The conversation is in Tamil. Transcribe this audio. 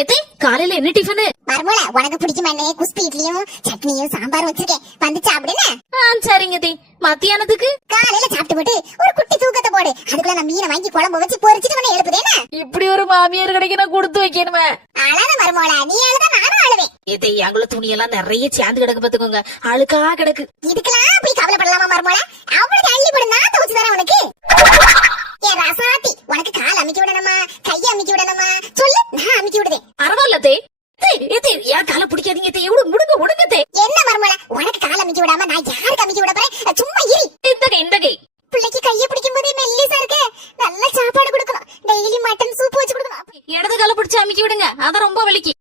எத்தே காலையில என்ன டிஃபனு? மர்மோல உனக்கு பிடிக்குமானே குஸ்பி இட்லியும் சட்னியும் சாம்பார் வச்சிருக்கேன், வந்து சாப்பிடுன. சரிங்க தே. மத்தியானத்துக்கு காலையில சாப்பிட்டு போட்டு ஒரு குட்டி தூக்கத்தை போடு, அதுக்குள்ள நான் மீனை வாங்கி குழம்பு வச்சு பொரிச்சிட்டு உன்னை எழுப்புதேனா. இப்படி ஒரு மாமியார் கிடைக்க நான் கொடுத்து வைக்கணுமே. அழாத மர்மோல, நீ அழுத நானும் அழுவேன். எத்தே எங்கள துணியெல்லாம் நிறைய சேர்ந்து கிடக்கு பாத்துக்கோங்க, அழுக்கா கிடக்கு. இதுக்கெல்லாம் போய் கவலைப்படலாமா மர்மோல? அவளுக்கு அள்ளி போடு, நான் துவச்சு தரேன் உனக்கு. ஏ ரசாத்தி, உனக்கு கால் அமுக்கி விடணுமா கையை அமுக்கி விடணுமா சொல்லு, நான் அமுக்கி விடுதேன். பரவாயில்ல தே. ஏன் காலை பிடிக்காதீங்க தே, முடுங்க முடுங்க தே. என்ன மர்மோல, உனக்கு கால் அமுக்கி விடாம நான் யாருக்கு அமுக்கி விட போறேன்? சும்மா இரு. இந்த கை பிள்ளைக்கு கையை பிடிக்கும் போதே மெல்லிசா இருக்கு, நல்ல சாப்பாடு கொடுக்கணும், டெய்லி மட்டன் சூப் வச்சு கொடுக்கணும். இடது காலை பிடிச்சு அமுக்கி விடுங்க, அதான் ரொம்ப வலிக்கு.